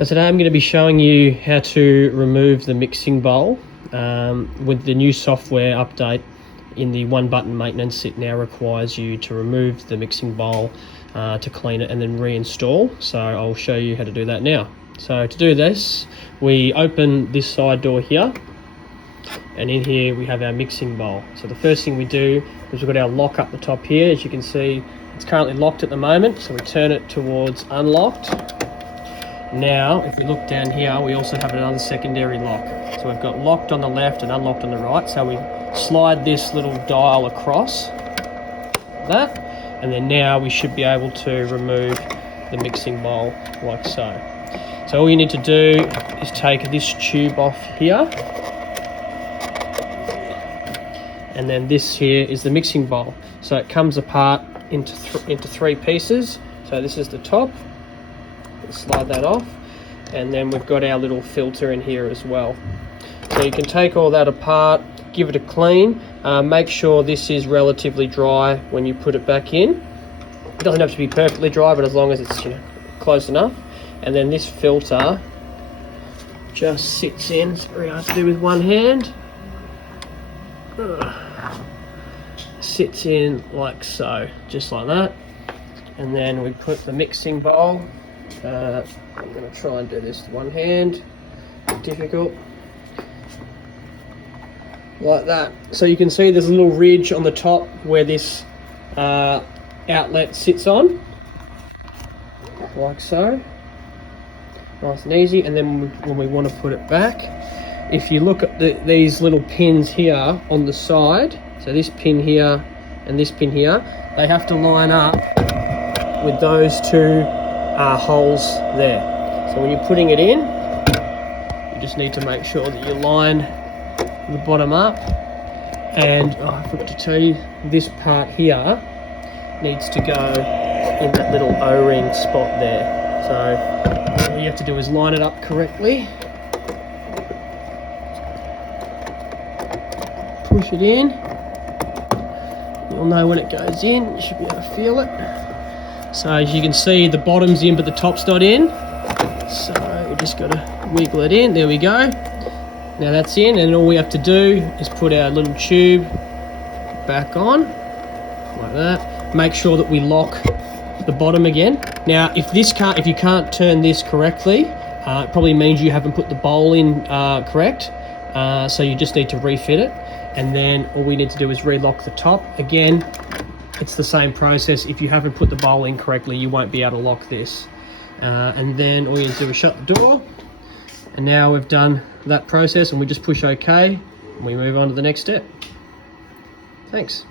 So today I'm going to be showing you how to remove the mixing bowl. With the new software update in the one button maintenance, it now requires you to remove the mixing bowl to clean it and then reinstall. So I'll show you how to do that now. So to do this, we open this side door here, and in here we have our mixing bowl. So the first thing we do is we've got our lock up the top here. As you can see, it's currently locked at the moment, so we turn it towards unlocked. Now, if we look down here, we also have another secondary lock. So we've got locked on the left and unlocked on the right. So we slide this little dial across that, and then now we should be able to remove the mixing bowl like so. So all you need to do is take this tube off here, and then this here is the mixing bowl. So it comes apart into three pieces. So this is the top. Slide that off, and then we've got our little filter in here as well. So you can take all that apart, give it a clean, make sure this is relatively dry when you put it back in. It doesn't have to be perfectly dry, but as long as it's close enough. And then this filter just sits in. It's very hard to do with one hand. Sits in like so, just like that. And then we put the mixing bowl. I'm going to try and do this with one hand. Difficult. Like that. So you can see there's a little ridge on the top where this outlet sits on. Like so. Nice and easy. And then when we want to put it back, if you look at these little pins here on the side, so this pin here and this pin here, they have to line up with those two holes there. So when you're putting it in, you just need to make sure that you line the bottom up. And I forgot to tell you, this part here needs to go in that little O-ring spot there. So all you have to do is line it up correctly, push it in. You'll know when it goes in, you should be able to feel it. So as you can see, the bottom's in but the top's not in. So we just got to wiggle it in. There we go. Now that's in, and all we have to do is put our little tube back on like that. Make sure that we lock the bottom again. Now if you can't turn this correctly, it probably means you haven't put the bowl in correct. So you just need to refit it, and then all we need to do is relock the top again. It's the same process. If you haven't put the bowl in correctly, you won't be able to lock this. And then all you need to do is shut the door. And now we've done that process, and we just push OK, and we move on to the next step. Thanks.